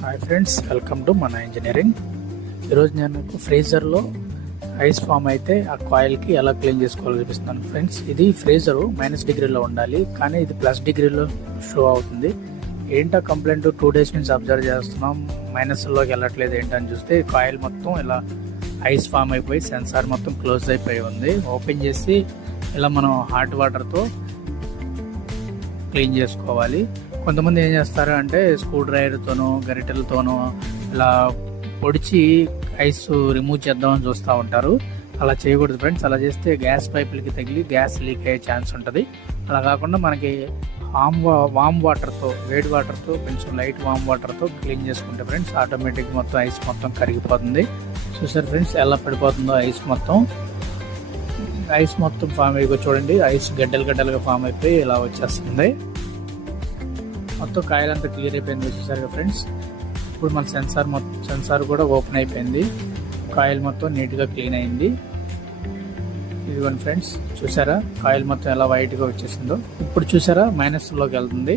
Hi friends, welcome to మన engineering. ఈరోజు నేను మీకు ఫ్రీజర్లో ఐస్ ఫామ్ అయితే ఆ కాయిల్కి ఎలా క్లీన్ చేసుకోవాలో చూపిస్తున్నాను ఫ్రెండ్స్. ఇది ఫ్రీజరు -డిగ్రీలో ఉండాలి, కానీ ఇది +డిగ్రీలో షో అవుతుంది. ఏంటో కంప్లైంట్ 2 days నుంచి అబ్జర్వ్ చేస్తున్నాం, మైనస్లోకి వెళ్ళట్లేదు ఏంటని చూస్తే కాయిల్ మొత్తం ఇలా ఐస్ ఫామ్ అయిపోయి సెన్సార్ మొత్తం క్లోజ్ అయిపోయి ఉంది. ఓపెన్ చేసి ఇలా మనం హాట్ వాటర్తో క్లీన్ చేసుకోవాలి. కొంతమంది ఏం చేస్తారు అంటే స్క్రూ డ్రైవర్తోనో గరిటెలతోనో ఇలా పొడిచి ఐస్ రిమూవ్ చేద్దామని చూస్తూ ఉంటారు. అలా చేయకూడదు ఫ్రెండ్స్. అలా చేస్తే గ్యాస్ పైపులకి తగిలి గ్యాస్ లీక్ అయ్యే ఛాన్స్ ఉంటుంది. అలా కాకుండా మనకి వామ్ వాటర్తో, వేడి వాటర్తో, కొంచెం లైట్ వామ్ వాటర్తో క్లీన్ చేసుకుంటే ఫ్రెండ్స్ ఆటోమేటిక్ మొత్తం ఐస్ మొత్తం కరిగిపోతుంది. చూసారు ఫ్రెండ్స్ ఎలా పడిపోతుందో ఐస్ మొత్తం ఫామ్ అయిపోయి చూడండి. ఐస్ గడ్డలుగా ఫామ్ అయిపోయి ఇలా వచ్చేస్తుంది. మొత్తం కాయిల్ అంతా క్లియర్ అయిపోయింది చూసారుగా ఫ్రెండ్స్. ఇప్పుడు మన సెన్సార్ కూడా ఓపెన్ అయిపోయింది. కాయిల్ మొత్తం నీట్గా క్లీన్ అయింది. ఇదిగోండి ఫ్రెండ్స్, చూసారా కాయిల్ మొత్తం ఎలా వైట్గా వచ్చేసిందో. ఇప్పుడు చూసారా మైనస్లోకి వెళ్తుంది.